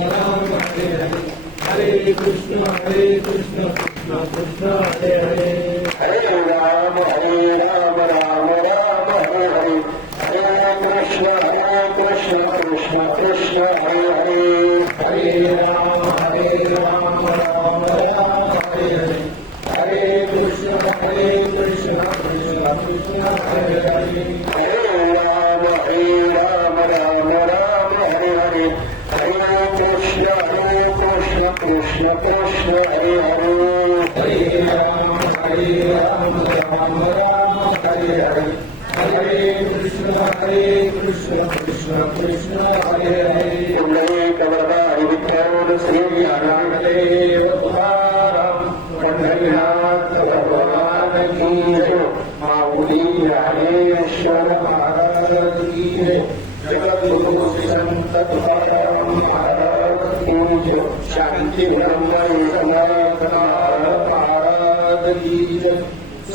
राम हरे हरे, हरे कृष्ण कृष्ण कृष्ण हरे हरे, हरे राम राम राम हरे हरे, हरे कृष्ण कृष्ण कृष्ण हरे हरे, हरे राम राम राम हरे हरे, हरे कृष्ण कृष्ण कृष्ण हरे हरे, हरे राम राम राम हरे हरे, हरे कृष्ण कृष्ण कृष्ण हरे हरे, हरे राम राम राम हरे हरे, हरे कृष्ण कृष्ण कृष्ण हरे हरे, पुंडलीक वरदारि विठ्ठल श्री देव तुकाराम पंढरीनाथ भगवान की जय, माऊली ज्ञानेश्वर महाराज की जय, जगद्गुरु श्री संत तुकाराम महाराज की जय, शांती ब्रह्म एकनाथ महाराज की जय,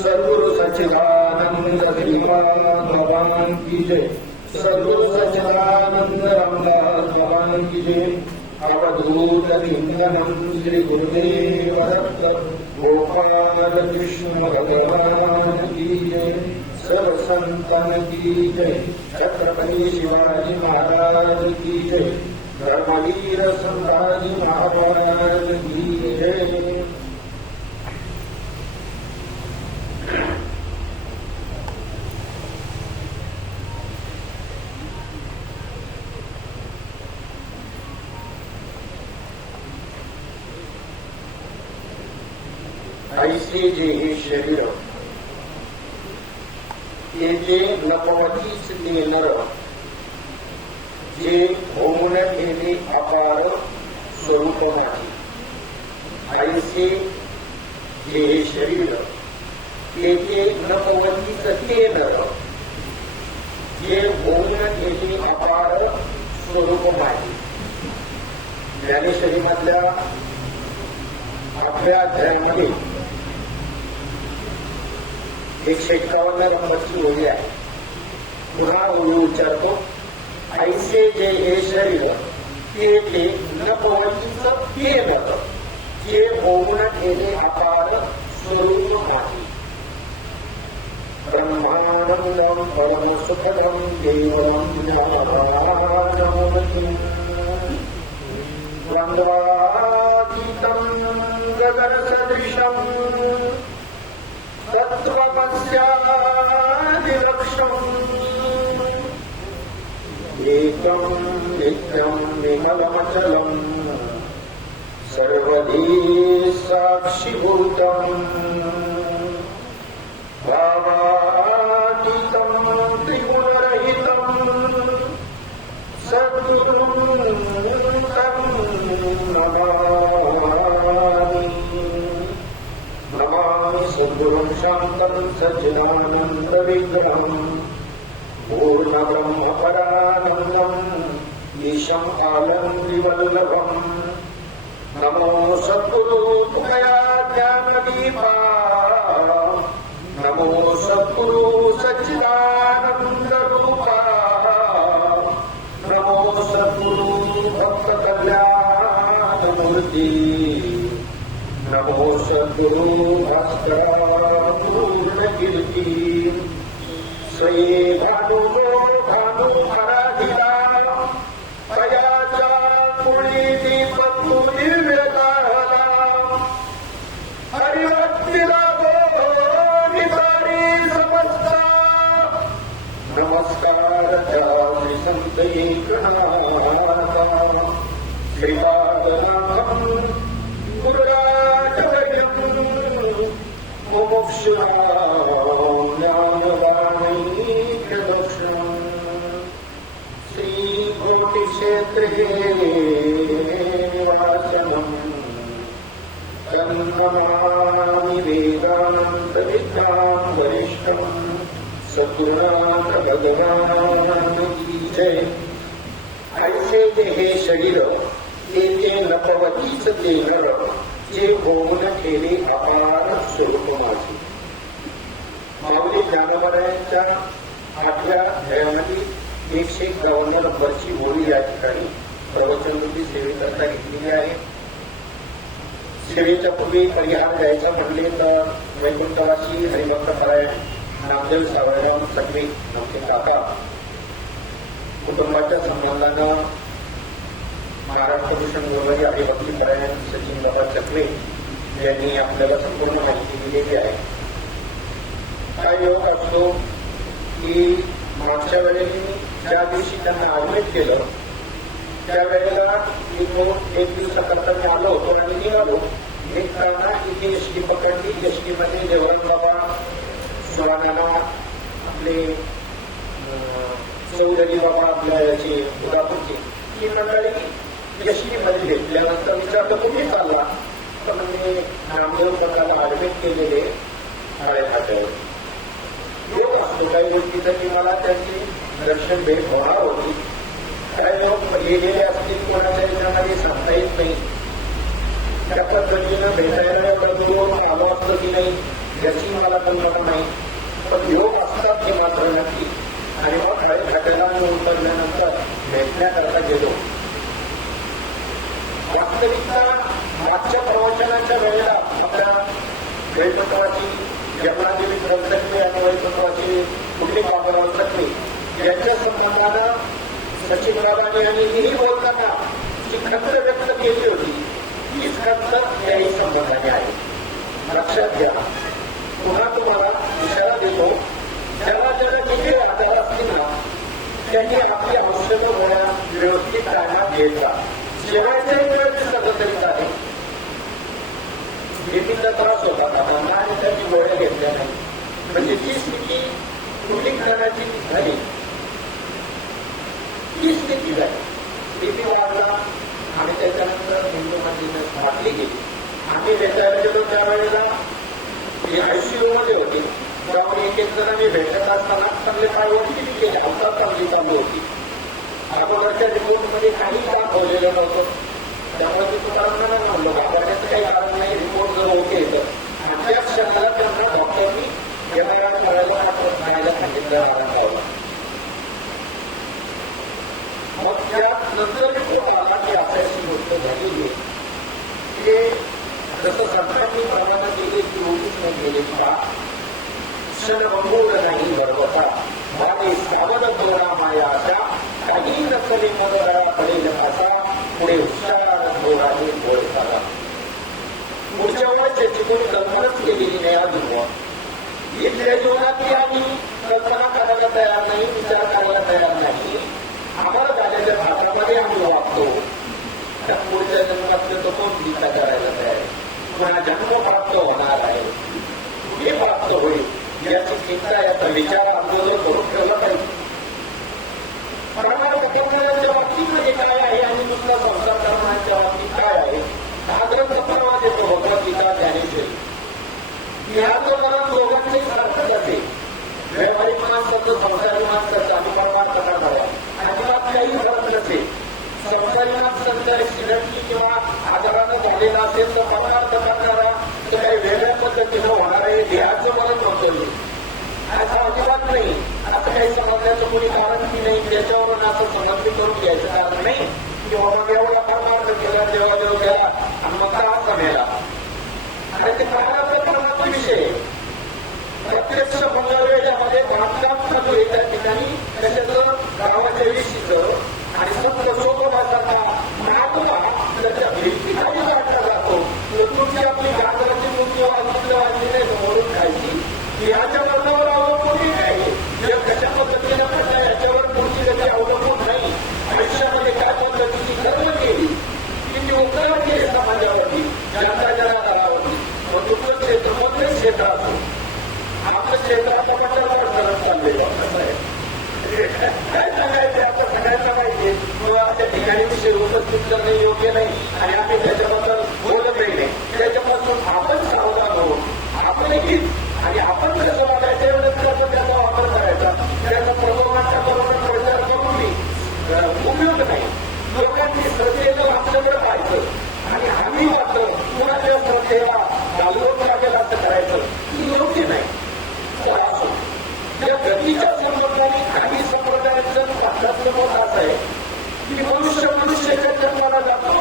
सद्गुरु सच्चिदानंद श्रीपाद भगवान की जय, सद्गुरु सच्चिदानंद रामदास भगवान की जय, अवधूत चिंतन श्री गुरुदेव दत्त गोपाल कृष्ण भगवान की जय, सर्व संतन की जय, छत्रपति शिवाजी महाराज की जय, धर्मवीर संभाजी महाराज की जय। ऐसे जे हे शरीर हे जे नपवतीच ते नर, जे होऊन गेले अपार स्वरूप माझे, ऐसे जे हे शरीर हे जे नपवतीच ते नर, जे होऊन गेले अपार स्वरूप माझे. ज्ञानेश्वरीमधल्या आपल्या अध्यायामध्ये 151 नंबरची ओळी आहे. पुन्हा ओळी उच्चारतो. ऐसे जे हे शरीर ते नपवतीच ते नर, जे होऊन गेले अपार स्वरूप माझे. ब्रह्मानंदम परमसुखदम केवलम ज्ञानवानमूर्तिम् द्वन्द्वातीतं गगनसदृशं तत्त्वमस्यादिलक्ष्यम् एकं नित्यं विमलमचलम् सर्वधी साक्षिभूतम् भावातीतं त्रिगुणरहितं सद्गुरुं तं नमामि. नमामि सद्गुरुं शान्तं सच्चिदानन्दविग्रहं पूर्णब्रह्मपरानन्दम् ईशम् आनन्दिवल्लभम्. नमो सद्गुरु तुमया ज्ञानदीपा, नमो सद्गुरु सच्चिदानन्दरूपा, नमो सद्गुरु भक्तकल्याणमूर्ति, नमो सद्गुरु भास्करापूर्णकीर्ति. स्वये भानुगो भानुपराधिता, तयाचा कुळी दीपतु दिव्यकाला, हरिभक्तीला नितारी समजता. नमस्कार श्री संत एकनाथा, श्रीपादनाथं गुरुराजवर्यं मुमुक्षूणां ज्ञानवाणीप्रदर्शनम्. श्रीकोटिक्षेत्रे निवासनम् नमामि वेदान्तविद्यां वरिष्ठम्. सद्गुरुनाथ भगवान की जय. ऐसे जे हे शरीर हे जे नपवतीच ते नर, जे होऊन केले अपार स्वरूप माझे. माऊली ज्ञानोबरायांच्या 8व्या अध्यायामध्ये 152 नंबरची ओळी या ठिकाणी प्रवचन रूपी सेवेकरता घेतलेली आहे. सेवेच्या पूर्वी परिहार द्यायचा म्हणले तर वैकुंठवासी हरिभक्त परायण नामदेव सावळराम सकवे आमचे काका कुटुंबाच्या संबंधानं महाराष्ट्र भूषण गोरवारी हरिभक्ती परायण सचिन बाबा चकवे यांनी आपल्याला संपूर्ण माहिती दिलेली आहे. काय योग असतो की मागच्या वेळेला ज्या दिवशी त्यांना ऍडमिट केलं त्यावेळेला एक दिवसाकरता मी आलो होतो आणि निघालो. निघताना इथे एसटी पकडली. एसटी मध्ये देवराम बाबा सुरानाना आपले चौधरी बाबा आपल्या याची उदापूरची ही मंडळी एसटी मध्ये घेतल्यानंतर विचारलं कुठे चालला तर म्हणजे नामदेव प्रकाराला ऍडमिट केलेले खाड्यावर. योग असतो काही गोष्टीचा की मला त्यांची दर्शन भेट होणार होती. काही लोक लिहिलेले असतील कोणाच्या याच्यामध्ये सांगता येत नाही. त्या पद्धतीनं भेटायला एवढं दूर आलो असतं की नाही याची मला कल्पना नाही. पण योग असतात हे मात्र नक्की. आणि मग घाटाला उतरल्यानंतर भेटण्याकरता गेलो. वास्तविकता मागच्या प्रवचनाच्या वेळेला आपल्या वैकुंठवासी यमुनादेवी ग्रंथकवे आणि वैकुंठवासी कुठले बाबराव सकवे यांच्या संबंधानं सचिन बाबांनी आणि मीही बोलताना जी खंत व्यक्त केली होती तीच खंत याही संबंधाने आहे. लक्षात घ्या. पुन्हा तुम्हाला इशारा देतो ज्याला जिथे आजार असतील ना त्यांनी आपली औषधं गोळ्या व्यवस्थित टाळण्यात घ्यायचा. जेवायच्याही वेळेस सगळं तरी चालेल. बीपीचा त्रास होता कामांना आणि त्यांनी गोळ्या घेतल्या नाही म्हणजे ती स्थिती कुठली करण्याची झाली ही स्थिती झाली. बीपी वाढला आणि त्याच्यानंतर हिंदू मंदिरात घातली गेली. आम्ही भेटायला गेलो त्यावेळेला आयसीयू मध्ये होते. त्यामुळे एक जणांनी भेटत असताना चांगले काय वरती केले अवतार चांगली चालू होती. अगोदरच्या रिपोर्ट मध्ये काही दाखवलेलं नव्हतं. त्यामुळे मी तुम्हाला म्हणलं घाबरण्याचं काही कारण नाही. रिपोर्ट जर ओके तर त्या क्षणाला त्यांना डॉक्टरनी एमआरआय करायला सांगितलं आराम लावला. मग त्यानंतर रिपोर्ट आला की असायची गोष्ट झालेली की जसं सरकारनी परवाना केली की ओळखीच नाही गेले का क्षणभंगूर नाही गर्भता माझे सावध दोरा माया अशा काही नसले मनोदरा पडेल असा पुढे हुशार दोराने गोळ झाला. पुढच्या वर्षाची कोणी कल्पनाच केलेली नाही अजून. इथल्या जीवनातली आम्ही कल्पना करायला तयार नाही, विचार करायला तयार नाही. आम्हाला झालेल्या भागामध्ये आम्ही वागतो. त्या पुढच्या जन्मातलं तो कोण विचार करायला तयार आहे. तुम्हाला जन्म प्राप्त होणार आहे, हे प्राप्त होईल याची चिंता याचा विचार अगोदर करून ठेवला पाहिजे. परमार्थच्या बाबतीमध्ये काय आहे आणि दुसरा संसार करण्याच्या बाबतीत काय आहे हा ग्रंथ परवा देतो भगवद्गीता ज्ञानेश्वरी. या जो मला दोघांचे सारखंच असेल. व्यावहारिक माणसाचं संसारी माणसाचं आणि परमार्थ करणारा अजिबात काही फरक नसेल. संसारी माणसांचा ऍक्सिडेंटली किंवा आजारानं झालेला असेल तर परमार्थ करणारा तर काही वेगळ्या पद्धतीनं होणार आहे देहाचं मरण होतं. असं अजिबात नाही. असं काही समजण्याचं कोणी कारण की नाही. त्याच्यावरून असं समजली करून घ्यायचं कारण नाही की बाबा एवढा परमार्थ केला देवा देव गेला आणि मग का कमेला. आणि ते परमार्थ विषय प्रत्यक्ष मंगळवेळामध्ये बांधकाम चालू आहे. त्या ठिकाणी त्याच्याचं गावाच्या विषयीचं आणि फक्त सोबत मागवा त्याच्या भिंतीखाली वाटला जातो. तुमची आपली गाजराची मूर्ती वाजली नाही समोरून खायची याच्या मनावर अवलंबून नाही. जर कशा पद्धतीनं करता याच्यावर मूर्ती त्याची अवलंबून नाही. आयुष्यामध्ये काय पद्धतीची कर्म केली की ती उपकार केली समाजावरती जनता जनावरावरती. मग तुमचं क्षेत्र कोणतंही क्षेत्र असो. आपलं क्षेत्र आता पट्ट्यावर करत चाललेलं कसं आहे काय सांगायचं आपण सगळ्यांना माहिती किंवा त्या ठिकाणी विषय उपस्थित करणे योग्य नाही आणि आम्ही त्याच्याबद्दल बोलत नाही. त्याच्यापासून आपण सावधान होऊन आपण एक आणि आपण कसं वागायचं एवढंच आपण त्याचा वापर करायचा. त्याचा प्रबोधनाच्या बरोबर प्रचार करून उपयोग नाही. लोकांनी श्रद्धेनं वाचल्याकडे पाहायचं आणि आम्ही मात्र कुणाच्या श्रद्धेला घालवून लागेल असं करायचं ही योग्य नाही. या गतीच्या संबंधाने काही संप्रदायांचं पाठाचं मत असं आहे की मनुष्याच्या जन्माला जातो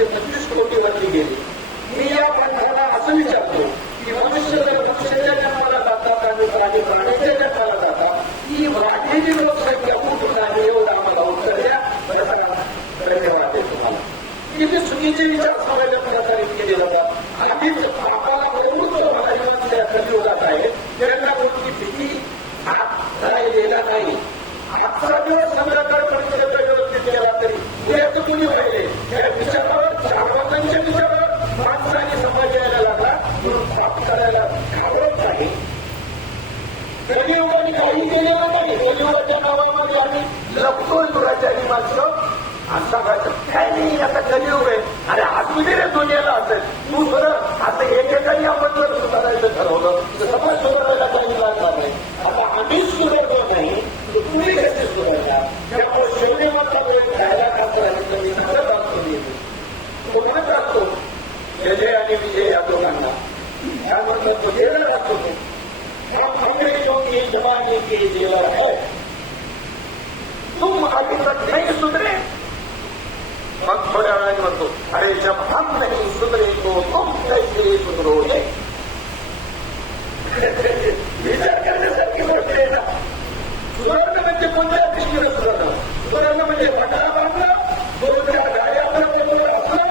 125 कोटी वरती गेले. मी या ग्रंथाला असं विचारतो की मनुष्य जर पक्षाच्या जन्माला जातात आणि प्राण्याच्या जन्माला जातात, ही वाढलेली लोकसंख्या कुठून आहे एवढं आम्हाला उत्तर द्या. धन्यवाद आहे तुम्हाला. किती चुकीचे विचार समाजात प्रसारित केले जातात. आधीच पापाला प्रवृत्त होणारी कलियुगात आहे, त्यांना कोणती भीती राहिलेला नाही. आजचा दिवस संध्याकाळपर्यंत व्यवस्थित केला तरी उद्याचं कुणी व्हायले या विचारावर, सार्वजनिक विचारावर माणसाने समाज यायला लागला म्हणून पाप करायला घाबरत नाही. कलियुगाने काही केलेलं नाही. कलियुगाच्या नावामध्ये आम्ही लपतोय दुराचारी माणसं. असं सांगायचं काय नाही, आता कलियुग आहे. अरे असू दे रे दुनियाला असेल, तू बरं आता एकेकाने आपण जर सुधारायचं ठरवलं तर समाज सुधारायला काही लागणार नाही. आता आम्हीच सुधारलो नाही तर तुम्ही कसे सुधारणार? त्यामुळे शेवटी वेळ खायला काम करायचं मी सगळं दाखवून येतो. तो म्हणत असतो जय आणि विजय या दोघांना, त्यानंतर तो जेवण दाखवतो. हम अंग्रेजों की जमाने के जेवर है, तुम अभी तक नहीं सुधरे. मग थोड्या वेळाने म्हणतो अरे जब हम नहीं सुधरे तो तुम कैसे सुधरोगे. विचार करण्यासारखी गोष्ट आहे ना. सुधारणं म्हणजे कोणत्या दृष्टीनं सुधारणं? सुधारणं म्हणजे वाटाणा बांधणं, दोन चार गाड्या आपलं असणं,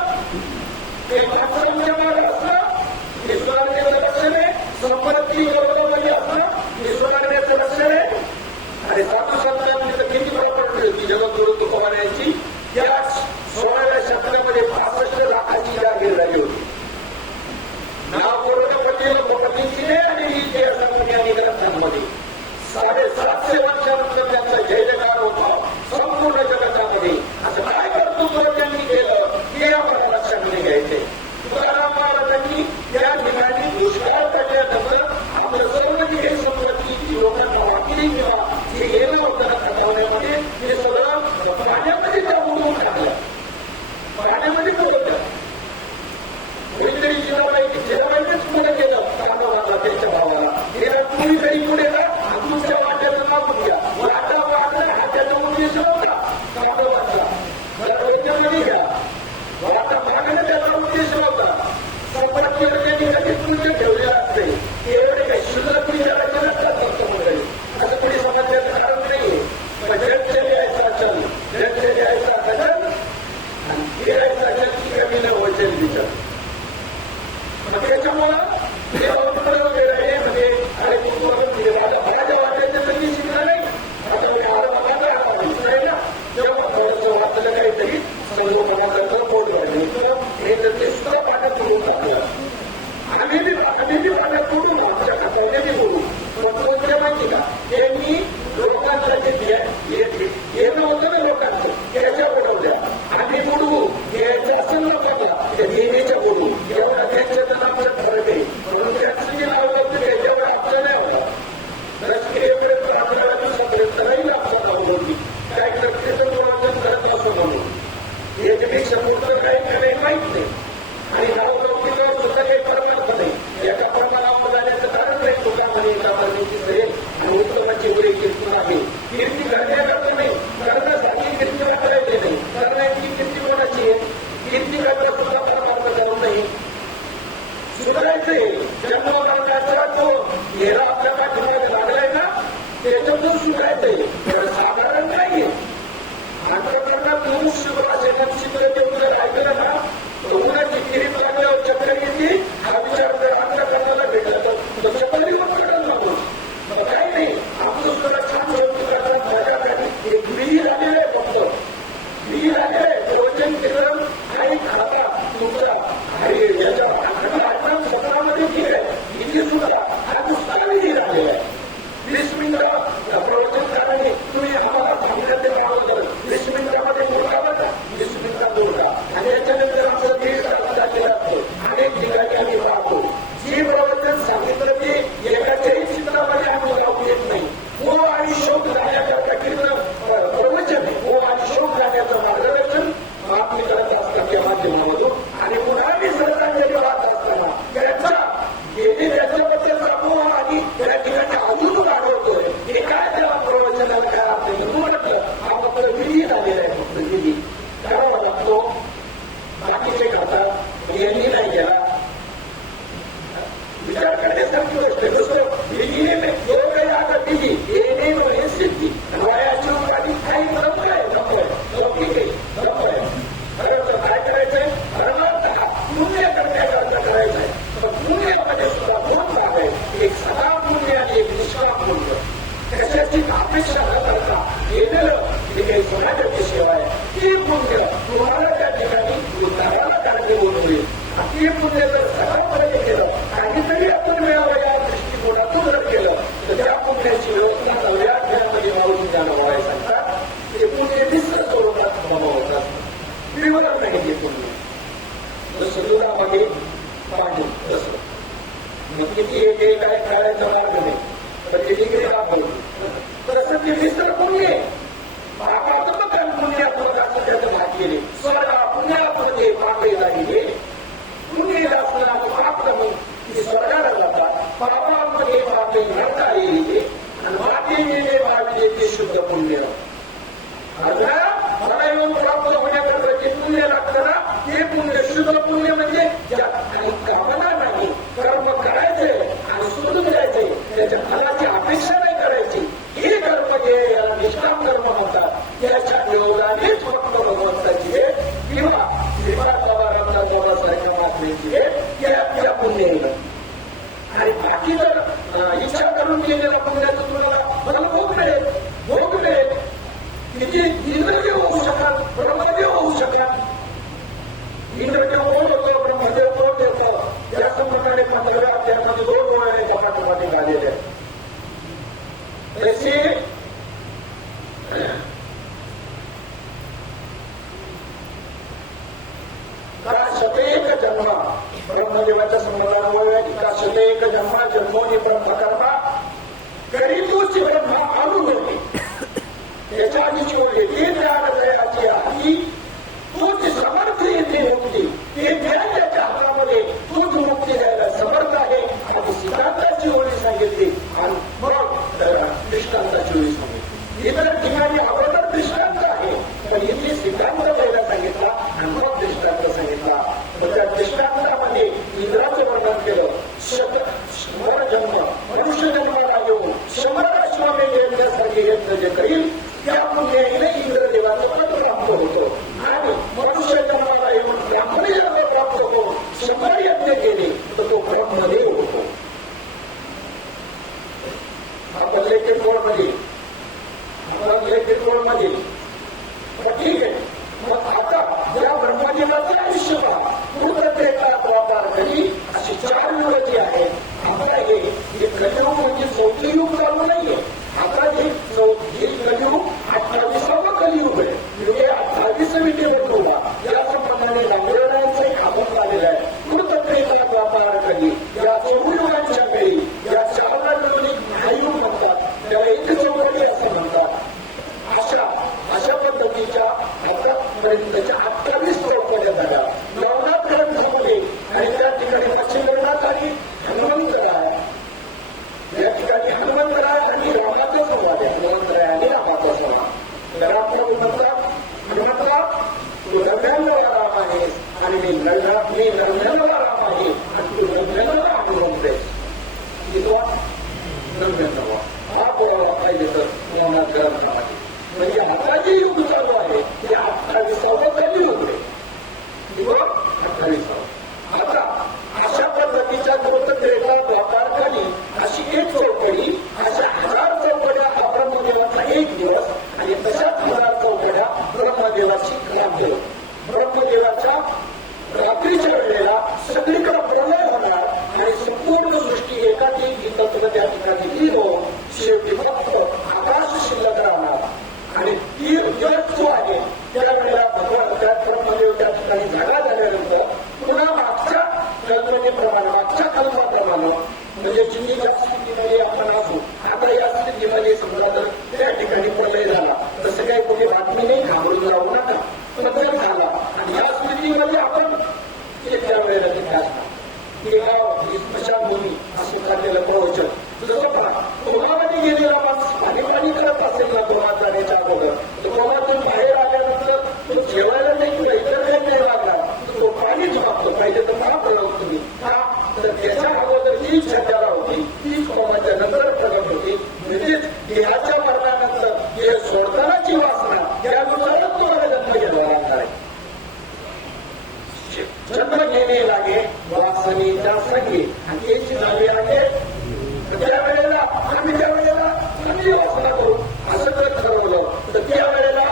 ते माणसांच्या मागे असणं, हे सुधारण्याचं लक्षण आहे. संपत्ती बरोबरमध्ये असणं हे सुधारण्याचं लक्षण आहे. आणि साधू संतांनी तर किती बरोबर होती जगद्गुरु तुकोबार यांची त्या 16व्या शतकामध्ये 65 लाखाची जागीर झाली होती. नाव पूर्णपणे मोठीने आणि इतिहासामध्ये ग्रंथांमध्ये 750 वर्षानंतर त्यांचा जय जयकार होता संपूर्ण जगतामध्ये. असं काय कर्तृत्व त्यांनी केलं हे आम्हाला लक्षामध्ये घ्यायचे. तुकाराम महाराजांनी त्या ठिकाणी दुष्काळ पडल्यानंतर आपलं सर्व जी काही संपत्ती लोकांना वाटली किंवा जे येणं होतं खतावण्यामध्ये हे सगळं पाण्यामध्ये त्या उडवून टाकलं. पाण्यामध्ये होतं कोणीतरी जिराबाईनेच पुढे गेलं पांडवांना त्यांच्या भावाला. गेला तुम्ही तरी पुढे जा, तुमच्या वाट्याचं मागून घ्या. वाटा वाटला हा त्याचा उद्देश होता पांडवांचा. त्याच्यामध्ये घ्या वाटा मागणं त्याचा उद्देश होता. संपत्तीवर त्यांनी कधीच तुमचे ठेवलेलं असते. एवढे काही शिल्लक विचारायचे नसतात फक्त मंडळी. असं कोणी समजण्याचं कारण नाहीये. जगचे द्यायचा चल, जगचे द्यायचा कदम आणि फिरायचा जगची कमी न वचन विचार. त्याच्यामुळं म्हणजे अरे माझ्या वाटायचं तर मी शिकलं नाही. आता मी ना तेव्हा थोडंसं वाचलं काहीतरी संगोपनाचं पोट वाढलं हे तर ते सुद्धा पाण्यात बोलून टाकलं. आम्ही बी पाण्यात बोलू, आमच्या खात्याने बी बोलू. पण कोणत्या माहिती का त्यांनी लोकांसाठी येणं होतं ना लोकांचं त्याच्या बोलवल्या. आम्ही बोलवू यायचं असेल लोकांना त्या नेहमीच्या बोलू. एवढा त्यांच्या तर आमचा फरक आहे. म्हणून त्यांचं जे नाव होतं त्याच्यावर आपलं नाही होता. राजकीयपर्यंत आपल्याला दिवसापर्यंत राहील आपल्या नावभोवती काय प्रत्येक बोलावून करत असं म्हणून याच्यापेक्षा मोठं काही माहीत नाही. आणि नावलौकिकावर सुद्धा काही परमार्थ नाही. एका प्रमाणात जाण्याचं कारण नाही. तुकामध्ये एका प्रकारची सरेल आणि उत्तमाची उरे कीर्तन आहे. कीर्ती करण्याकरता नाही, करण्यासाठी कीर्ती वापरायची नाही. करण्याची कीर्ती कोणाची आहे? कीर्ती करता सुद्धा परमार्थ करून नाही. सुधारायचंय जन्मकारणाचा तो घेरा आपल्या पाठीमागे लागलाय ना त्याच्यातून सुधारायचंय. साधारण नाहीये. अंतकरणात दोन शिबिर असेल शिबिर देऊन जर ऐकलं ना उन्हाची किरीट लागल्यावर चक्कर येते. हा विचार जर अंतकरणाला भेटला तर चक्कर मग करायला लागतो. काही नाही आपलं सुद्धा छान मजा का शतेक जन्म ब्रह्मदेवाच्या संबंधामुळे का शतेक जन्मा जन्मोनी ब्रह्मकर्मा करीतोच ब्रह्मा अनुभवते त्याच्या आधीची ओळी ते ज्ञान दयाची आधी तोच समर्थ येते मुक्ती ते ज्ञान त्याच्या हातामध्ये तोच मुक्ती द्यायला समर्थ आहे आणि सिद्धांताची ओळी सांगितली आणि मग दृष्टांताची ओळी सांगितली. इतर ठिकाणी अगोदर दृष्टांत आहे पण इथे सिद्धांत द्यायला सांगितला आणि मग दृष्टांत सांगितला. तर त्या दृष्टांतामध्ये इंद्राचं वर्णन केलं. 100 जन्म मनुष्य जन्माला येऊन 100 अश्वमेध यज्ञासारखे यज्ञ जे करील त्या पुण्याने इंद्रदेवाचं पद प्राप्त होतं आणि मनुष्य जन्माला येऊन ब्राह्मण जन्म प्राप्त होऊन 100 यज्ञ केले तर तो ब्रह्मदेव होतो. आपण लेखित मध्ये ठीक आहे. मग आता या ब्रह्मदेवाचं आयुष्य पहा. भूतत्रेता द्वापार कली अशी 4 युग जी आहेत. आता हे कलियुग म्हणजे 4थं युग चालू नाहीये. आता हे कलियुग 28वा कलियुग आहे. म्हणजे 28वी निवडणुका या संबंधाने गांभीर्याचा एक आपण आलेला आहे. भूतत्रेता द्वापार कली या 4 युगांच्या वेळी या 4ला मिळून एक महायुग म्हणतात. त्याला एक चौकडी असं म्हणतात. अशा पद्धतीच्या आतापर्यंतच्या 28 चौकड्या झाल्या. नवनाथ ग्रंथामध्ये आणि त्या ठिकाणी पश्चिमनाथ आणि हनुमंतराय या ठिकाणी हनुमंतराय आणि रामाचा संवाद आहे. हनुमंतराय आणि रामाचा संवाद. रामप्रभू म्हणतात हनुमंतराय तू नव्याण्णवा राम आहेस आणि मी 99वा राम आहे आणि तू 99वा हनुमंत आहेस. कितवा? 99वा. हा बोलायला पाहिजे तर नवनाथ ग्रंथामध्ये. म्हणजे आता जे युग चालू आहे ते 28वा कलियुग आहे किंवा 28वा. आता अशा पद्धतीच्या भूतत्रेता द्वापारकाली अशी एक चौकडी, अशा 1000 चौकड्या हा ब्रह्मदेवाचा एक दिवस आणि तशाच 1000 चौकड्या ब्रह्मदेवाची रात्र. ब्रह्मदेवाच्या रात्रीच्या वेळेला सगळीकडे प्रलय होणार आणि संपूर्ण सृष्टी एकाकी तत्व त्या ठिकाणी लिहिलं. शेवटी फक्त आकाश शिल्लक राहणार आणि ती जग जो आहे त्यावेळेला भगवान त्या ब्रह्मदेव त्या ठिकाणी जागा झाल्यानंतर पुन्हा मागच्या कल्पनेप्रमाणे मागच्या कल्पाप्रमाणे म्हणजे चिन्नीच्या स्थितीमध्ये आपण असू. आता या स्थितीमध्ये समजा जर त्या ठिकाणी प्रलय झाला तसं काही कोणी बातमी नाही, घाबरून राहू नका. प्रलय झाला आणि या स्थितीमध्ये आपण त्यावेळेला तिथे असणार. स्मशानभूमी असं काढलेलं प्रवचन जसं पहा कोणामध्ये गेलेला माणूस पाणी करत असेल ना कोणात जाण्याच्या अगोदर तर कोणातून बाहेर आल्यानंतर तो जेवायला नाही किंवा इतर काही नाही लागला तर तो पाणीच मागतो. पाहिजे तर मला प्रयोग तुम्ही हा तर त्याच्या अगोदर जी इच्छा त्याला होती तीच कोणाच्या नंतर प्रगट होती. म्हणजेच देहाच्या मरणानंतर हे सोडतानाची वासना त्यानुसारच तुम्हाला जन्म घ्यावा लागणार आहे. जन्म घेणे लागे वासनेच्या संगे आणि त्याची नावे आहेत. त्यावेळेला आम्ही वासना करू असं जर ठरवलं तर त्यावेळेला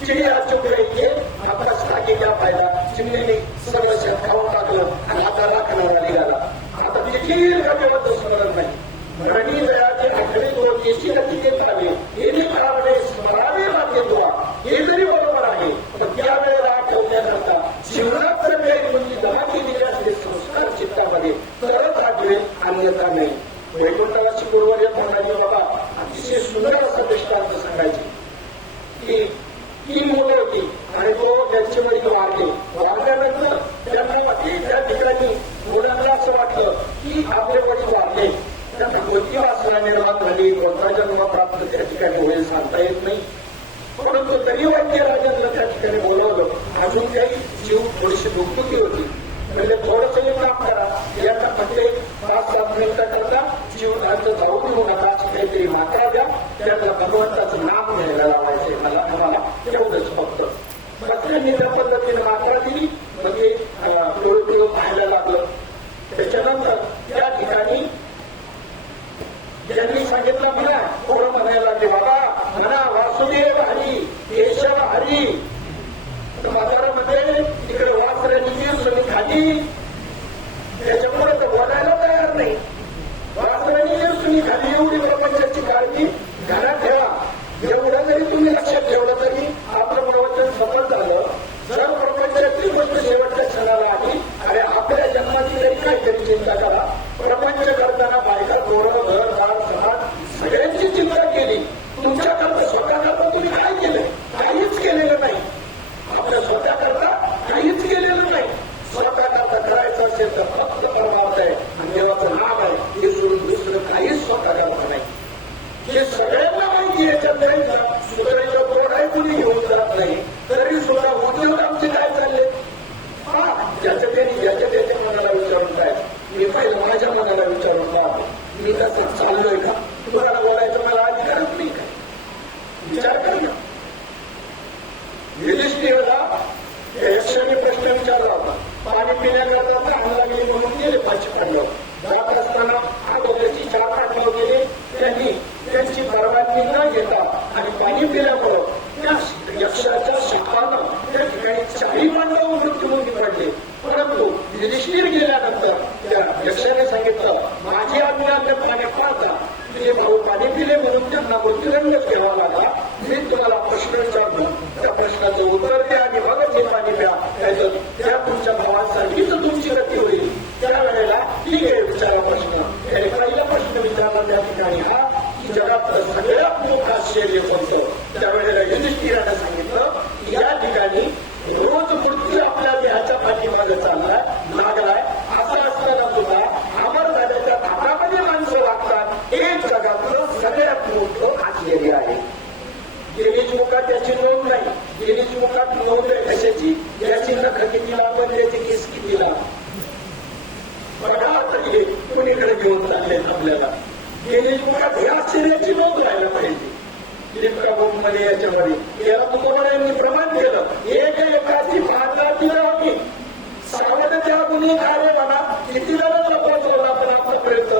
चिडिया चुकले आकाश टाकीच्या फायदा चिमणीने सर्व शेत खाऊन टाकलं आणि आता राखणारा निघाला. आता देखील देवाचं स्मरण नाही. रणी दयाचे आखडे तो देशी नचिकेत आले हे कारणे स्मरावे लागले तुला हे जरी बरोबर आहे पण त्यावेळेला आठवण्याकरता शिवरात्र वेळ म्हणजे जमा केलेले असले संस्कार चित्तामध्ये तरच आठवेल अन्यथा नाही. वैकुंठाची पूर्व येत म्हणाली बाबा अतिशय सुंदर असं दृष्टांत सांगायचे की 3 मुलं होती आणि तो त्यांचे वडील वारल्यानंतर त्यांना त्या ठिकाणी मुलांना असं वाटलं की आपले वडील वारले. त्यांना कोणती वासना निर्माण झाली कोणता जन्म प्राप्त त्या ठिकाणी होईल सांगता येत नाही. परंतु तरी वैद्यराजांना त्या ठिकाणी बोलवलं. अजून काही जीव थोडीशी दुखदुखी होती. म्हणजे थोडंसं काम करा यांना म्हटले 5-7 मिनिटं करता जीव त्यांचं जाऊ देऊ नका अशी काहीतरी मात्रा द्या. त्यांना भगवंताचं नाम घ्यायला लावायचे आम्हाला तेवढंच फक्त. त्यांनी त्या पद्धतीने मात्रा दिली. म्हणजे डोळे पाहायला लागलं. त्याच्यानंतर त्या ठिकाणी ज्यांनी सांगितलं म्हणा थोडं म्हणायला लागले बाबा म्हणा वासुदेव हरी केशव हरी. बाजारामध्ये तिकडे वासरांनी खाली त्याच्यामुळे तर बोलायला तयार नाही. वासरांनी खाली एवढी प्रपंचाची काळजी घरात ठेवा एवढं जरी त्यांच्या सुधारीचा बोर्डाही कुणी घेऊन जात नाही, तरी सुद्धा उद्योग आमचे काय चालले, ज्याच्या त्याच्या मनाला विचारून काय, मी पहिलं माझ्या मनाला विचारून पाहतो, मी कसं चाललोय का, तुम्हाला बोलायचं मला अधिकारच नाही काय, विचार कर ना. युधिष्ठिरला यक्षाने प्रश्न विचारला होता, पाणी पिण्याकरता तहान लागली म्हणून गेले पाची पांडव, जात असताना अगोदरची 4 पांडव गेले, त्यांनी त्यांची परवानगी न घेता आणि पाणी पिल्यामुळं त्या यक्षाच्या शापानं त्या ठिकाणी 4 पांडव मृत्यूमुखी पडले. परंतु युधिष्ठिर गेल्यानंतर त्या यक्षाने सांगितलं, माझी आज्ञा त्या पाण्यात पाहता तुझे भाऊ पाणी पिले म्हणून त्यांना मृत्यूदंडच घ्यावा लागला. मी तुम्हाला प्रश्न विचारलो, त्या प्रश्नाचं उत्तर द्या आणि मगच हे पाणी प्या, नाहीतर त्या तुमच्या भावांसाठीच तुमची गती होईल. त्यावेळेला ठीक आहे विचारा प्रश्न. त्याने पहिला प्रश्न विचारला त्या ठिकाणी हा की जगातलं सगळ्यात मोठं आश्चर्य कोणतं. त्यावेळेला युधिष्ठिराने सांगितलं की या ठिकाणी रोज मृत्यू आपल्या देहाच्या पाठीमागे चाललाय लागलाय, असं असताना सुद्धा अमर झाल्याच्या भागामध्ये माणसं लागतात, हे जगातलं सगळ्यात मोठं आश्चर्य आहे. गेलीच मुखात त्याची नोंद नाही, गेलीच मुखात नोंद आहे कशाची, याची नख किती लांब, त्याची केस किती लांब, बघा तरी कुणीकडे घेऊन चालले आपल्याला. गेलीच मुखात हे आश्चर्याची नोंद राहायला पाहिजे. मध्ये याच्यामध्ये याला तुकोबांनी प्रमाण केलं, एक एकाची 5,000 पिलं होती, सावध त्या गुन्हे कार्य म्हणा किती जणांना पोहोचवला आपण आतापर्यंत,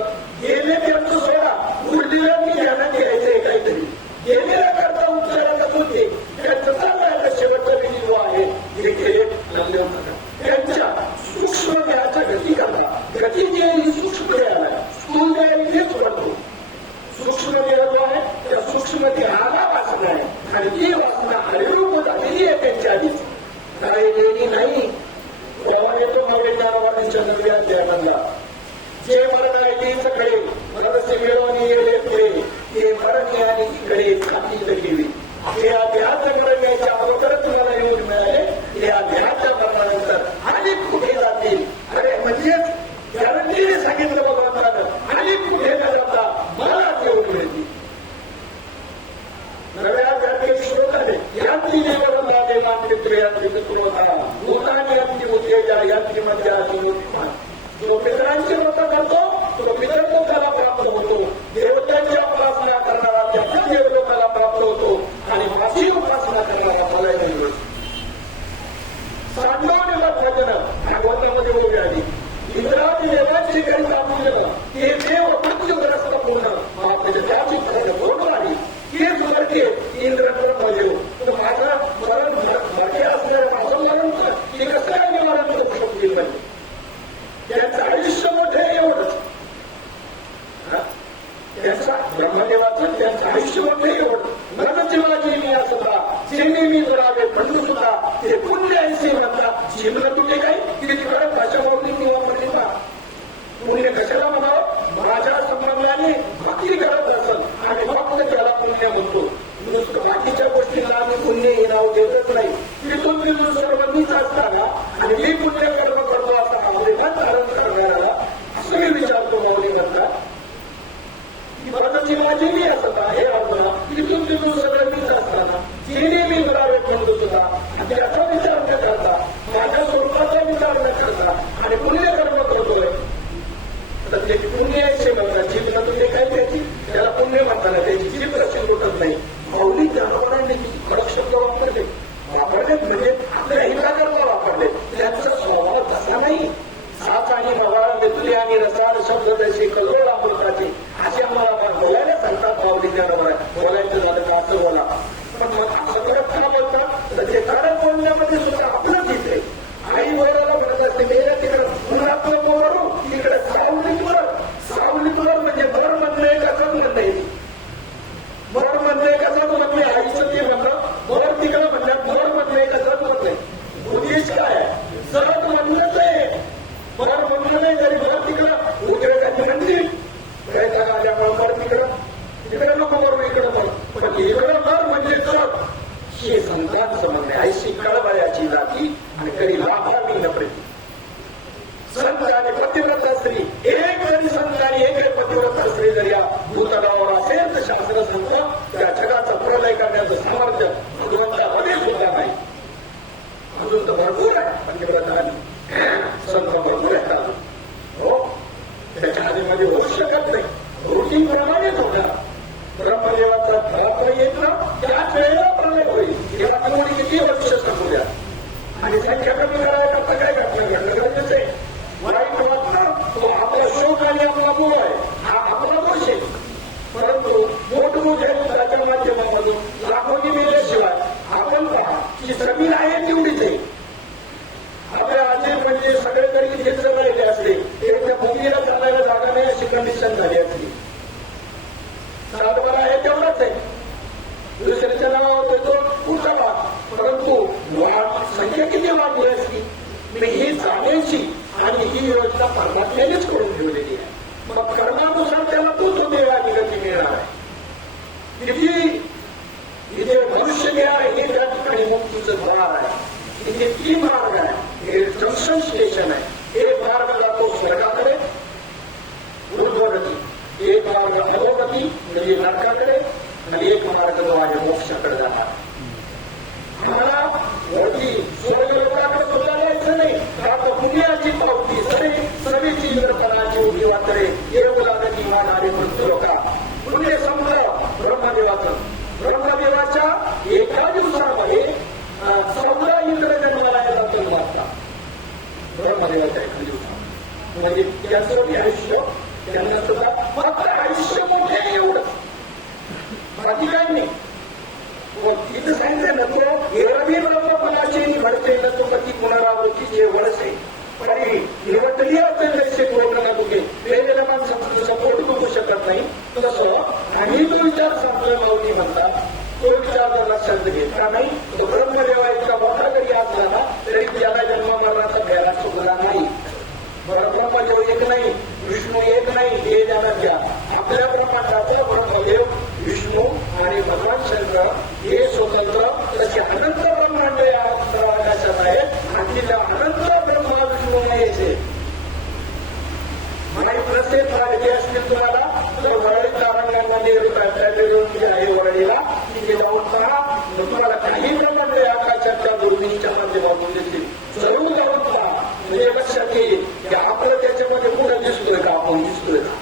गेले त्यांचं सोडा, उरलेलं मी ध्यानात घ्यायचंय काहीतरी, गेलेल्या करता उपचारातच होते, त्यांचं चाललं शेवटचा विधी जो आहे हे गेले लागले होता. त्यांच्या सूक्ष्म देहाच्या गती करता, गती जी आहे ही सूक्ष्म देहाला, स्थूल देह इथेच पडतो. सूक्ष्म देह जो आहे त्या सूक्ष्म देहाला वासना आहे आणि ती वासना हरिरूप झालेली आहे त्यांच्या आधीच, राहिलेली नाही. तेव्हा येतो नवे ज्ञानवादीच्या नव्या अध्यायांना, जे मरण आहे ते सगळे मरसे मिळवून येते, ते मरण आणि इकडे खाती गेली. या देहाचं मरण यायच्या अगोदरच तुम्हाला येऊन मिळाले, या देहाच्या मरणानंतर आणि कुठे जातील. अरे म्हणजेच गॅरंटीने सांगितलं भगवंतानं, आणि कुठे न जाता मला येऊन मिळतील. नव्या जाती श्लोक आहे, यांत्री देवरला देवांत्री त्रयांत्री पितृवता भूतानी यांत्री उत्तेजा यांत्री मध्या शिवोत्मान. जो पितरांची मतं करतो तो पितृलोकाला प्राप्त होतो, देवतांची उपासना करणारा त्याच्या देवलोकाला प्राप्त होतो आणि माझी उपासना करणारा मला मिळतो. सांडवणे भजन भागवतामध्ये उभी आली, इंद्रादी देवांची काही प्राप्त ते देव मृत्यूग्रस्त पूर्ण त्याची बरोबर आली, तेच मरते इंद्र तर माझा मरण मरते असलेलं माझं मरण ते कसं काय निवारण करू शकतील म्हणजे त्यांचं आयुष्य मोठं एवढंच, त्यांचा ब्रह्मदेवाचं त्यांचं आयुष्य मोठं एवढं. मरणजीवाजी मी असता जेणे मी करावे खंडू सुद्धा ते पुण्य ऐसे म्हणतात, जीवन तुझे काही किती खरं भाषा बोलली मी वापरली का, पुण्य कशाला म्हणावं, माझ्या संबंधाने भक्ती करत असेल आणि फक्त त्याला पुण्य म्हणतो. बाकीच्या गोष्टींना आम्ही पुण्य हे नाव देतच नाही. तिथून तिथून सर्वांनीच असताना आणि मी पुण्य कर्म करतो असा अभिमान धारण करणाऱ्याला असं मी विचारतो मौली म्हणतात की माझी माझी मी असत आहे अर्जुना, तिथून तिथून सगळं मीच असताना जेणे मी करावे म्हणतो सुद्धा त्याचा विचार न करता, माझ्या स्वरूपाचा विचार न करता आणि पुण्य कर्म करतोय, तर त्याची पुण्य असे म्हणतात. जीभ तुझे काय त्याची त्याला पुण्य म्हणताना त्याची जीभ कशी उठत नाही. मौली जनावरांनी कडक शब्द वापरलेत म्हणजे आपल्या हिताकरता वापरले, त्यांचा स्वभाव तसा नाही. साच आणि मवाळ मिथुली आणि रसाळ शब्द जसे कल्लोळ अमृताचे असे आम्हाला बोलायला सांगतात. माऊली जनावर बोलायचं झालं तर असं बोला, पण मग असं करत का बोलतात तर ते कारण बोलण्यामध्ये सुद्धा आपलंच येते. आई वडिलाला म्हणत असते मेल्या तिकडं पुन्हा बोलू तिकडे सावलीवर म्हणजे भर म्हणणे कसं म्हणणे, भर म्हणणे कसं म्हणणे, आईचं ते म्हणणं भर तिकडं म्हणण्यात भर म्हणणे कसं म्हणणे. उद्देश काय आहे, सहज म्हणणंच आहे, भर म्हणणं नाही तरी भर तिकडं उकडे काही म्हणतील काय जागा आल्यामुळे भर तिकडं नको बरोबर इकडं बोल, पण इकडं भर म्हणजे कर हे संतांचं म्हणणे. ऐशी कळबळ्याची जाती आणि कधी लाभावी न प्रती. संत आणि पतिव्रता स्त्री एक जरी संत आणि एक पतिव्रता स्त्री जर या भूतलावर असेल तर शास्त्र सांगतो त्या जगाचा परंतु संख्या किती वाढली असती मी ही जाण्याची आणि ही योजना परमात्म्यानेच करून ठेवलेली आहे. मग कर्मानुसार त्याला तोच देवाची गती मिळणार आहे. किती इथे मनुष्य मिळाला हे त्या ठिकाणी मुक्तीचं द्वार आहे. इथे 3 मार्ग आहे. हे जंक्शन स्टेशन आहे. एक मार्ग जातो स्वर्गाकडे ऊर्ध्वगती, एक मार्ग अधोगती म्हणजे नरकाकडे आणि एक मार्ग जो आहे मोक्षाकडे जाणार. आम्हाला वरती स्वर्ग लोकांकडे सुद्धा जायचं नाही. आता पुण्याची पावती सगळीची इंद्रपणाची उभी वाटरे येऊ लागत इमानारे मृत्यू लोका. पुण्य संपलं ब्रह्मदेवाचं. ब्रह्मदेवाच्या एका दिवसामध्ये 14 इंद्र जन्माला येतात वाटतात. ब्रह्मदेवाच्या एका दिवसात म्हणजे त्यांचं आयुष्य त्यांना सुद्धा फक्त आयुष्य मोठे एवढं बाकी काही नाही. इथं सांगितलं ना तो एरवी ब्रह्मपणाची घडते ना तो कधी पुनरावृत्तीचे वर्षे परी निवडली असेल पूर्ण दुखे वेगवेगळ्या माणसाचं सपोर्ट करू शकत नाही. तसं आणि तो विचार संपला माऊली म्हणतात तो विचार जर लक्षात घेतला नाही तो ब्रह्मदेवा इतका मोठा जरी असला ना तरी त्याला जन्म मरणाचा फेरा चुकला नाही. ब्रह्मदेव एक नाही, विष्णू एक नाही हे ध्यानात घ्या. आपल्या ब्रह्मांडाचा ब्रह्मदेव विष्णू आणि भगवान शंकर हे स्वतंत्र तसे अनंत ब्रह्मांड या आकाशात आहेत आणि तिला अनंत ब्रह्मा विष्णू यायचे माहीत नसेल पाहिजे असतील तुम्हाला तर वरळीच्या रंगांमध्ये आहे वरळीला तिथे जाऊन पहा तुम्हाला काही ब्रह्मांड आकाशाच्या दुर्बिणीच्या माध्यमातून दिसतील. जरूर जाऊन पहा म्हणजे लक्षात येईल की आपलं त्याच्यामध्ये पुढे दिसतोय का आपण दिसतोय का.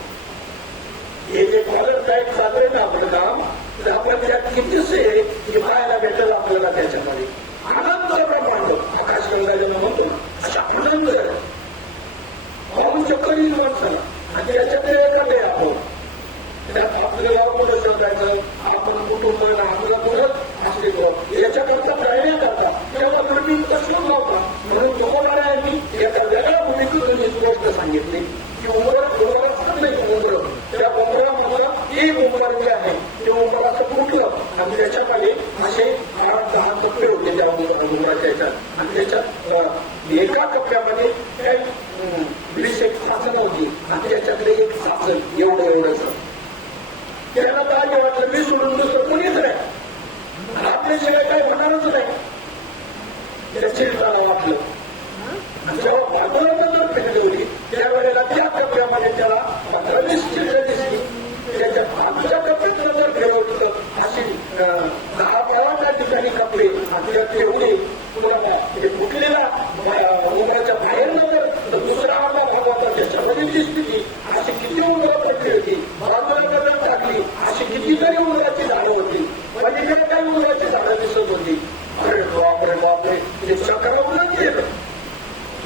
हे जे कॉलर टाईप चाललंय ना आपलं काम तर आपण त्यात कितीच आहे की पाहायला भेटेल आपल्याला त्याच्यामध्ये आनंद ब्रह्मांड आकाशगंगा ज्यांना म्हणतो अशा आनंद पाहून चक्कर येईल माणसाला आणि त्याच्याकडे एखादे आपण त्यात आपल्याला कुठं शोधायचं आपण कुटुंब आपला कुठं असते याच्याकरता प्रयत्न करता तेव्हा दुर्बीण कसं नव्हता म्हणून तुम्हाला मी एका वेगळ्या भूमिकेतून ही गोष्ट सांगितली की उंबर असत नाही उंबर त्या उंबरामधलं एक उंबर जे आहे ते उंबर असं फुटलं आणि त्याच्याकडे असे 8-10 कप्पे होते त्या उंबराच्या याच्यात आणि त्याच्यात एका कप्प्यामध्ये काही 20 साचन होती आणि त्याच्याकडे एक साचन एवढंच त्याला काय वाटलं मी सोडून दुसरं कोणीच नाही आपल्याशिवाय काही होणारच नाही. त्याची त्याला वाटलं जेव्हा भागवतांना फेकली त्यावेळेला त्या कप्प्यामध्ये त्याला 15-20 चिल्ड्र दिसली. त्याच्या आमच्या कप्प्यात जर ठेवलं अशी 10-12 ठिकाणी कपडे आणि तेवढे ते फुटलेला उमराच्या बाहेर नव्हतं तर दुसरा आपला भागवता त्याच्यामध्ये दिसली. अशी किती उमरा पडली होती बाजूला कदम टाकली अशी कितीतरी उमराची झाडं होती पलीकडे काही उमराची झाडं दिसत होती. अरे बापरे ते चक्रावून गेलं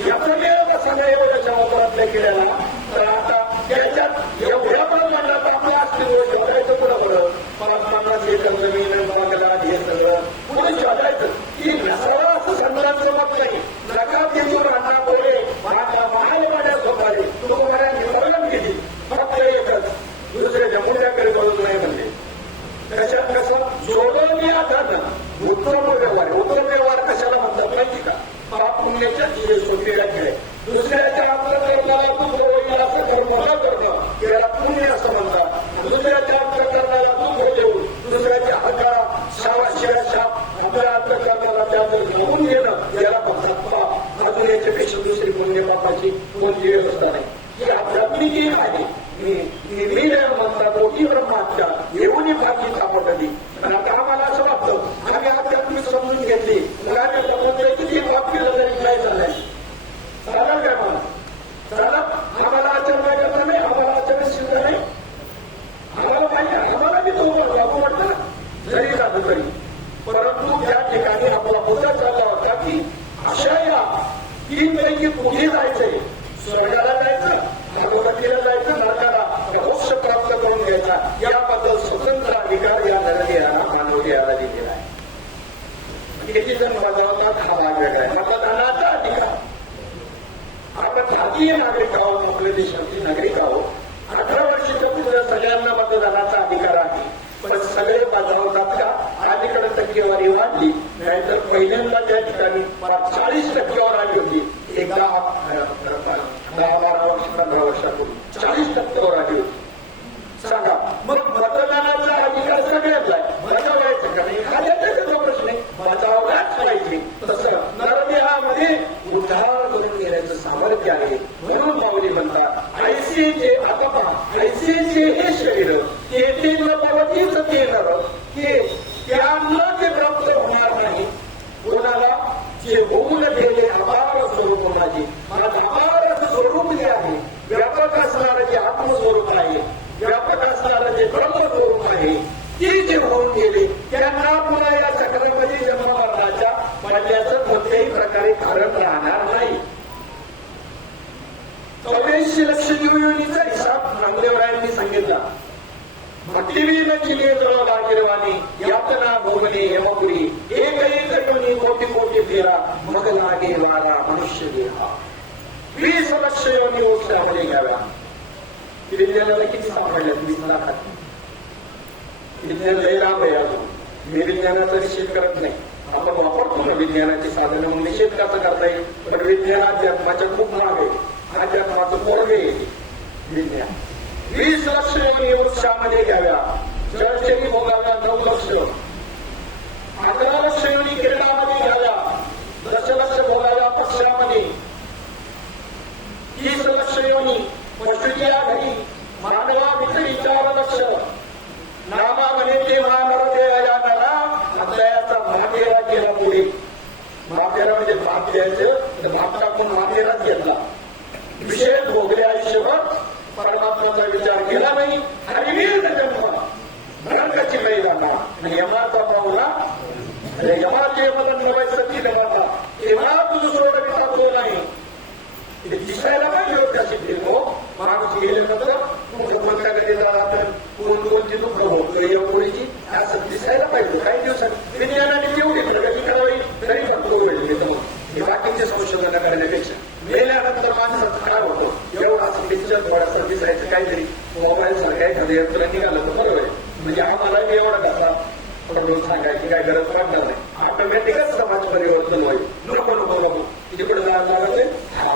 याचा वेळ कसा नाही एवढ्याच्या वापरातल्या केलेला. तर आता त्याच्यात एवढ्या प्रमाणात आपल्या असतील शोधायचं कुठं बरं 50 एकर जमीन बागलात हे सगळं पुढे शोधायचं की नसावं असं संघाचं मत नाही. नका तिथून राहता पहिले महालवाड्या झोपाले तुम्हाला निवडून गेली फक्त एकच दुसऱ्याच्या मुद्द्याकडे बघत नाही म्हणजे त्याच्यात कसं जोडून मी आता ना उत्तम व्यवहार कशाला म्हणतात माहिती का. पाप पुण्याच्या सोपीला खेळ दुसऱ्याच्या आपल्या कर्माला तू होईल असं कर्म न करणं याला पुण्य असं म्हणतात. दुसऱ्याच्या आपल्या कर्माला तू देऊन दुसऱ्याच्या हाताला शाप आपल्या आपल्या कर्माला त्यावर घेऊन घेणं याला म्हणतात पाप. अजून याच्यापेक्षा दुसरी पुण्य पापाची कोणती व्यवस्था नाही. ही आध्यात्मिक एक आहे. मी म्हणतात मोठी ब्रह्माच्या येऊन भागी कापडली आणि आता आम्हाला असं वाटतं आम्ही आध्यात्मिक समजून घेतली मुलांनी समजून किती पाप केलं तरी काय झालंय चालेल काय मला चालत आम्हाला आचरण काय करता नाही आम्हाला आचरण सिद्ध नाही आम्हाला पाहिजे आम्हाला बी तो बाबू वाटतं जरी झालं तरी. परंतु त्या ठिकाणी आपला मुद्दा चालला होता की अशा या 3 पैकी पुढे जायचंय स्वर्गाला जायचं भगवतीला जायचं नरकाला मोक्ष प्राप्त करून घ्यायचा याबद्दल स्वतंत्र अधिकार या नरदेहाला मानवदेहाला दिलेला आहे. किती जण बजावतात हा भाग वेगळा आहे. मतदानाचा अधिकार आपण भारतीय नागरिक आहोत आपल्या देशातील नागरिक आहोत. 18 वर्षाच्या पुढे सगळ्यांना मतदानाचा अधिकार आहे पण सगळे बजावतात का अलीकडे टक्केवारी वाढली, नाहीतर पहिल्यांदा त्या ठिकाणी 40% आली होती. एक 10-12 वर्ष 15 वर्षापूर्वी 40% आली होती. सांगा मग मतदानाचा अधिकार सगळ्याचा आहे, बजावायचं का नाही हा त्याचा प्रश्न आहे. बजावलाच पाहिजे. तसं नरदेहामध्ये उद्धार करून घेण्याचं सामर्थ्य आहे. म्हणून माऊली म्हणतात ऐसेचे आत्मा ऐसेचे हे शरीर येथे न पवतीच ते नर हे त्यांना ते प्राप्त होणार नाही. कोणाला जे होऊन गेले अपार स्वरूप माझे, माझं अपार स्वरूप जे आहे, व्यापक असणारं जे आत्मस्वरूप आहे, व्यापक असणारं जे ब्रह्मस्वरूप आहे, ते जे होऊन गेले त्यांना पुन्हा या चक्रामध्ये जन्म मरणाच्या पडल्याचं कोणत्याही प्रकारे कारण राहणार नाही. 84 लक्ष जीवयोनीचा हिसाब नामदेवरायांनी सांगितला. भक्तिवीर चिलेंद्र लागिरवाणी यातना भोगणे यमपुरी एकही कटोनी कोटी कोटी फेरा मग लागे वारा मनुष्य देहा. 20 लक्ष योनी मोक्षामध्ये घ्याव्या. विज्ञानाला किती सापडल्यात? 20 लाखात. विज्ञान लय लाभ आहे. अजून मी विज्ञानाचा निषेध करत नाही. आपण वापरतो ना विज्ञानाची साधनं, मग निषेध कसं करता येईल? पण विज्ञान अध्यात्माच्या खूप माग आहे. अध्यात्माचं पोरगे आहे विज्ञान. 20 लक्ष वृक्षामध्ये घ्याव्या. जळचरी भोगाव्या 9 लक्ष. 11 लक्ष योनी क्रीडामध्ये घ्याव्या. 10 लक्ष भोगाव्या पक्षामध्ये. 30 लक्ष योनी पशुच्या घरी मानवा मित्री 4 लक्ष. नामा म्हणे तेव्हा नरदेवाला नरा अद्याचा मातेरा गेला पुढे. मातेरा म्हणजे भात द्यायचं, भात टाकून मातेराच घेतला. विशेष भोगले आयुष्यभर परमात्माचा विचार केला नाही आणि वीर जन्म नरकाची मैदाना आणि यमाचा पावला यमाचे मदन नवायचं ती नव्हता तेव्हा तुझं सोडविता तो नाही. ते दिसायला पाहिजे त्याची फिल्म. माणूस गेल्यानंतर मुख्यमंत्र्याकडे जातात कोणती दुःख होत या पोळीची असं दिसायला पाहिजे. काही दिवसात विज्ञानाने तेवढी प्रगती करावी तरी पण तो वेळ हे बाकीचे संशोधन करण्यापेक्षा मेल्यानंतर माणसाचं काय होतं एवढं असं पिक्चर थोडासा दिसायचं काहीतरी मोबाईल सारखं एखादं यंत्र निघालं तर बरोबर आहे. म्हणजे आम्हाला एवढा कसा पडून सांगायची काय गरज पडणार नाही. ऑटोमॅटिकच समाज परिवर्तन होईल. नको नको नको तिकडे जायला लागते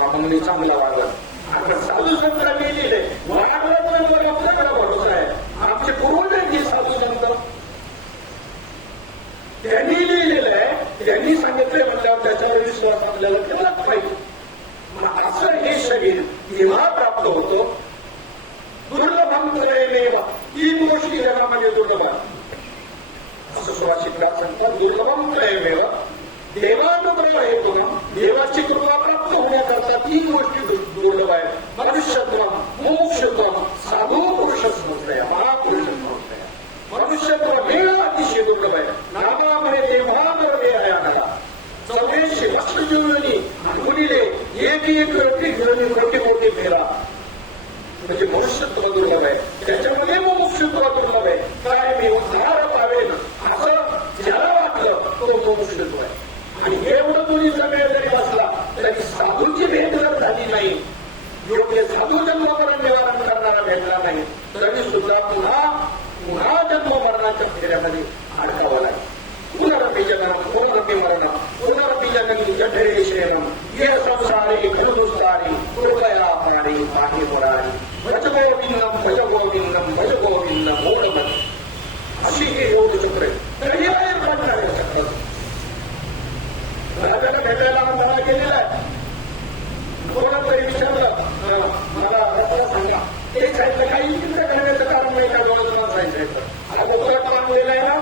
मग मी चांगला वागला. आता साधू संतांनी लिहिले वागला तर आपल्याकडे भरोसा आहे. आमचे पूर्वजांची साधू संत त्यांनी लिहिलेलं आहे, त्यांनी सांगितलंय म्हणल्यावर त्याच्यावर विश्वास आपल्याला केलाच पाहिजे. असं हे शरीर केव्हा प्राप्त होतं? दुर्लभम त्रयमेव. 3 गोष्टी जगामध्ये दुर्लभ असं सुभाषितकार सांगतात. दुर्लभम त्रयमेव देवानुग्रह हेतू. देवाची कृपा प्राप्त होण्याकरता 3 गोष्टी दुर्लभ आहेत. मनुष्यत्व, मुमुक्षत्व, साधू पुरुष संस्थया, महापुरुष संस्थया. मनुष्यत्व हे अतिशय दुर्लभ आहे. नामामध्ये तेव्हा नरदे आला 84 लक्ष जीवनी गुणिले एक कोटी घेऊन कोटी फेरा म्हणजे मनुष्यत्व दुर्लभ आहे. त्याच्यामध्ये मुमुक्षत्व दुर्लभ आहे. काय मी उद्धार पावेल असं ज्याला वाटलं तो मुमुक्षत्व आहे. आणि एवढं दोन्ही सगळे जरी असला तरी साधूची भेट जर झाली नाही, योग्य साधू जन्मकरण निवारण करणारा भेटला नाही तरी सुद्धा पुन्हा जन्म मरणाच्या फेऱ्यामध्ये अडकावं लागेल. पुनरपि जननम पुनरपि मरणम पुनरपि जननी जठरे श्रेयम ये संसारे खलुस्तारी कृपया पारी पाही मुरारी भज गोविंदम भज गोविंदम भज गोविंदम मोडमत. अशी हे योग चक्र आहे. तर हे पडणार आहे चक्र. राजाला भेटायला मला गेलेला आहे. कोणा तरी विचारलं मला रस्ता सांगा. ते सांगितलं काही चिंता करण्याचं कारण नाही का? तुम्हाला सांगितलं कोकणात बांधलेलं आहे ना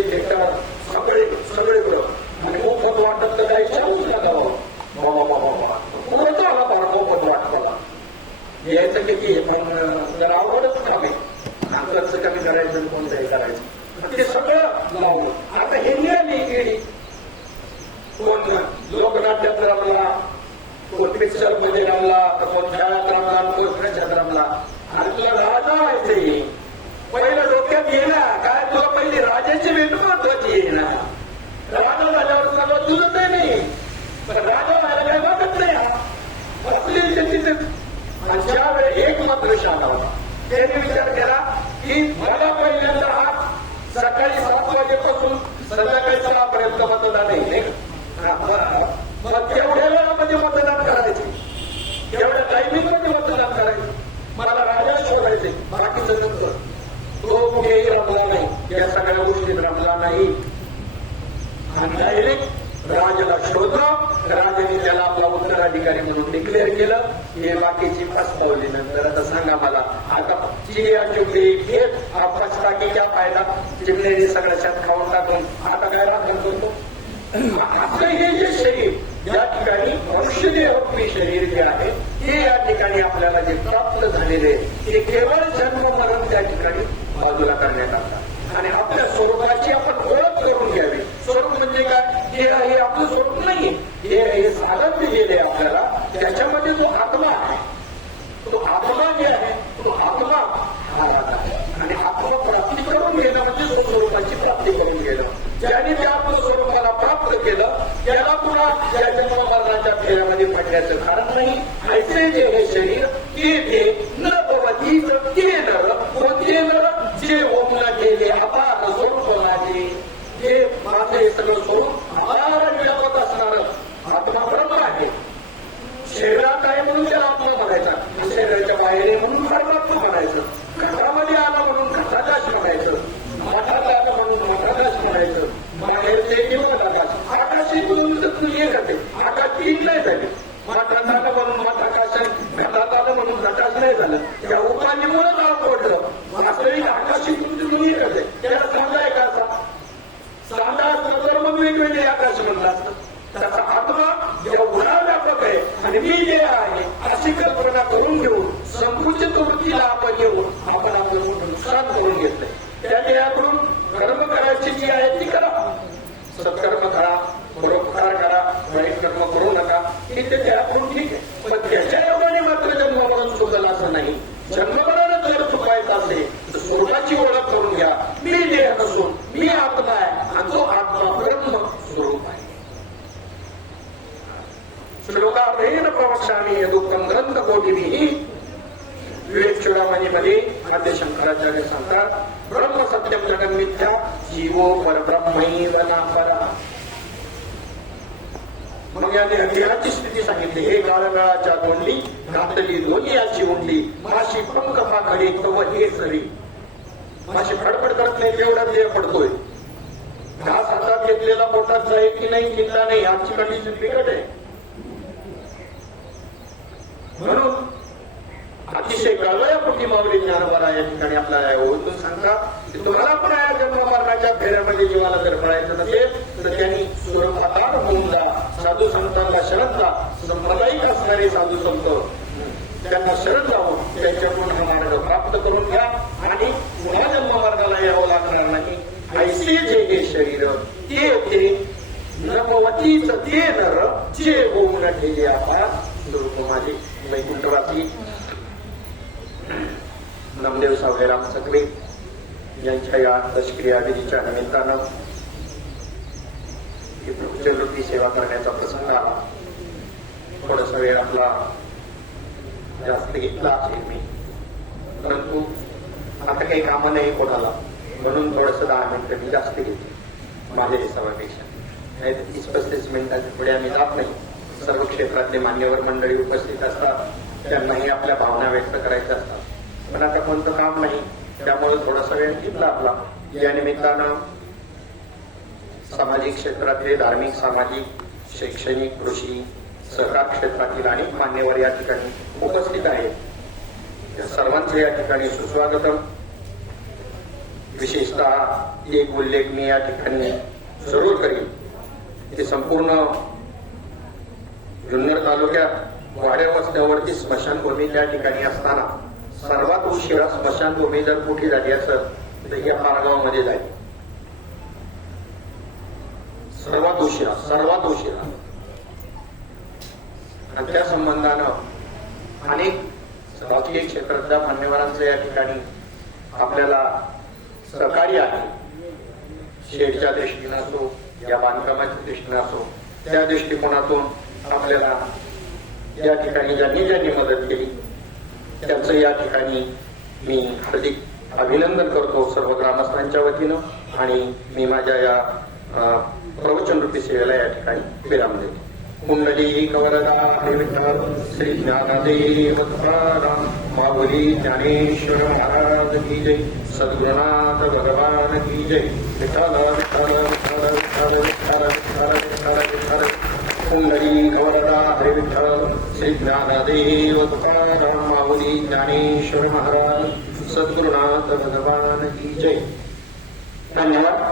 रस्ते थिएटर सगळे सगळीकडं आणि मोफत वाटत तर काही चालूच नका पुरवतो आला फार मोफत वाटताला यायचं किती पण जरा आवडच काम आहे खर्च कमी करायचं कोणतंही करायचं ते सगळं लावलं आता हे निघाली केली कोण लोकनाट्यात रमला कोण पिक्चर मध्ये रमला तर कोण खेळात रमला कोण खेळात रमला आणि तुला राजा व्हायचंय पहिलं डोक्यात येईना काय तुला पहिली राजाची भेट महत्वाची येईना राजा झाल्यावर सगळं तुझं नाही पण राजा व्हायला काय वाटत नाही असली आणि ज्या वेळी एक मात्र शाळा होता त्यांनी विचार केला की मला पहिल्यांदा हा सकाळी 7 वाजेपासून संध्याकाळी 6 पर्यंत मतदान आहे मग तेवढ्या वेळामध्ये मतदान करायचे तेवढ्या टायमिंगमध्ये मतदान करायचं मला राजा शोधायचे बाकीचं नंतर तो कुठेही रमला नाही या सगळ्या गोष्टीत रमला नाही आणि डायरेक्ट राजाला शोधलं राजाने त्याला आपला उत्तराधिकारी म्हणून डिक्लेअर केलं हे बाकीची फसपावली नंतर आता सांगा मला आता चिडिया चिमणी घेत पचता की क्या फायदा चिमणीने सगळं शेत खाऊन टाकून आता काय राखण करतो आपलं हे जे शरीर या ठिकाणी औषधीरूपी शरीर जे आहे हे या ठिकाणी आपल्याला जे प्राप्त झालेले ते केवळ जन्म मरण त्या ठिकाणी बाजूला करण्यात आलं आणि आपल्या स्वरूपाची आपण ओळख करून घ्यावी स्वरूप म्हणजे काय हे आपलं स्वरूप नाही हे साधन दिलेले आपल्याला त्याच्यामध्ये जो आत्मा आहे तो आत्मा जे आहे तो आत्मा आणि आत्मप्राप्ती करून घेणं म्हणजे स्वरूपाची प्राप्ती करून घेणं ज्याने त्या आत्मस्वरूपाला प्राप्त केलं त्याला पुन्हा या जन्ममरणाच्या फेऱ्यामध्ये पडण्याचं कारण नाही ऐसे जे हे शरीर ते न भवती ते नर कोणते नर जे होमला गेले अपार स्वरूपाचे जे माझं हे सगळं स्वरूप अपार मिळवत असणार आत्मा ब्रह्म आहे शरीरात आहे म्हणून त्याला आत्मा म्हणायचा शरीराच्या बाहेर आहे म्हणून परमात्मा म्हणायचं घरामध्ये आला म्हणून घटाकाश म्हणायचं मठात आलं म्हणून मठाकाश म्हणायचं बाहेर ते निवड आकाश आकाशी म्हणून तू एक आहे आकाश 3 नाही झाले मठात आलं म्हणून मठाकाश घटात आलं म्हणून घटाश नाही झालं त्या उपाधीमुळे नाव पडलं वास्तविक आकाशी तुम्ही एक आहे त्याला सांगाय का असा सांगा असलं तर मग वेगवेगळे आकाश म्हणलं असतं त्याचा आत्मा एवढा व्यापक आहे आणि मी जे आहे अशी कल्पना करून घेऊन संकुचित वृत्तीला आपण येऊन आपण आपलं मोठं नुकसान करून घेतलंय त्याने याकडून कर्म करायची जी आहे ती करा सत्कर्म करा परोपकार करा वाईट कर्म करू नका हे त्याकडून ठीक आहे पण त्याच्या योगाने मात्र जन्ममरण चुकलं असं नाही जन्ममरण जर चुकायचं असेल तर स्वतःची ओळख करून घ्या मी देह नसून मी आत्मा आहे आणि तो आत्मा ब्रह्म स्वरूप आहे श्लोकार्थेन प्रवक्ष्यामि यदुक्तं ग्रंथकोटिभिः विवेक चूडामणीमध्ये आद्य शंकराचार्य सांगतात ब्रह्म सत्यम जगन मिथ्या जीवो परब्रह्मैव नापरः मग या देहाची स्थिती सांगितली हे काळमेळाच्या तोंडी घातली दोन्ही याची उंडी माशी पंख पाखडे तव हे सरी माशी फडफड करत नाही तेवढा देह पडतोय घास हातात घेतलेला पोटात जाईल की नाही चिंता नाही आजची कंडिशन बिकट आहे म्हणून अतिशय कळवयापोटी माऊली ज्ञानोबा या ठिकाणी आपल्याला ओळखून सांगतात की तुम्हाला पण या जन्ममरणाच्या फेऱ्यामध्ये जीवाला जर पडायचं नसेल तर त्यांनी स्वरूपाकार होऊन जा साधू संतांना शरण जा संप्रदायिक असणारे साधू संत त्यांना शरण जाऊन त्यांच्याकडून हा मार्ग प्राप्त करून घ्या आणि पुन्हा जन्ममरणाला यावं लागणार नाही ऐसे जे हे शरीर ते नभवतीच ते नर जे होऊन ठेले आता स्वरूप माझे वैकुंठवासी नामदेव सावळे राम सकळे यांच्या या दशक्रिया विधीच्या निमित्तानं प्रवृत्ती सेवा करण्याचा प्रसंग आला थोडासा वेळ आपला जास्त घेतला असेल मी परंतु आता काही कामं नाही कोणाला म्हणून थोडस 10 मिनिटं मी जास्त घेतली माझ्या हिसाबापेक्षा नाही तर 30-35 मिनिटांच्या पुढे आम्ही जात नाही सर्व क्षेत्रातले मान्यवर मंडळी उपस्थित असतात त्यांनाही आपल्या भावना व्यक्त करायच्या असतात पण आता कोणतं काम नाही त्यामुळे थोडासा वेळ घेतला आपला या निमित्तानं सामाजिक क्षेत्रातले धार्मिक सामाजिक शैक्षणिक कृषी सहकार क्षेत्रातील अनेक मान्यवर या ठिकाणी उपस्थित आहेत या सर्वांचे या ठिकाणी सुस्वागतम विशेषतः एक उल्लेख मी या ठिकाणी जरूर करीन की संपूर्ण जुन्नर तालुक्यात वाड्या वस्त्यावरती स्मशानभूमी त्या ठिकाणी असताना सर्वात उशिरा स्मशानभूमी जर कुठे झाली असेल तर या पारगावमध्ये जाईल. सर्वात उशिरा आणि त्या संबंधानं अनेक राजकीय क्षेत्रातल्या मान्यवरांचं या ठिकाणी आपल्याला सहकार्य आहे. शेडच्या दृष्टीनं असो या बांधकामाच्या दृष्टीनं असो त्या दृष्टिकोनातून आपल्याला या ठिकाणी ज्यांनी मदत केली त्यांचं या ठिकाणी मी हार्दिक अभिनंदन करतो सर्व ग्रामस्थांच्या वतीनं आणि मी माझ्या या प्रवचन रूपी सेवेला या ठिकाणी विराम देतो. कुंडली कवरदा विठ्ठल श्री ज्ञानदेव तुकाराम माऊली ज्ञानेश्वर महाराज की जय. सद्गुरुनाथ भगवान की जय. विठ्ठल विठ्ठल विठ्ठल विठ्ठल विठ्ठल विठ्ठल विठ्ठल विठ्ठल. कुंडली कवरदा विठ्ठल श्री ज्ञानदेव तुकाराम माऊली ज्ञानेश्वर महाराज सद्गुरुनाथ भगवान की जय. धन्यवाद.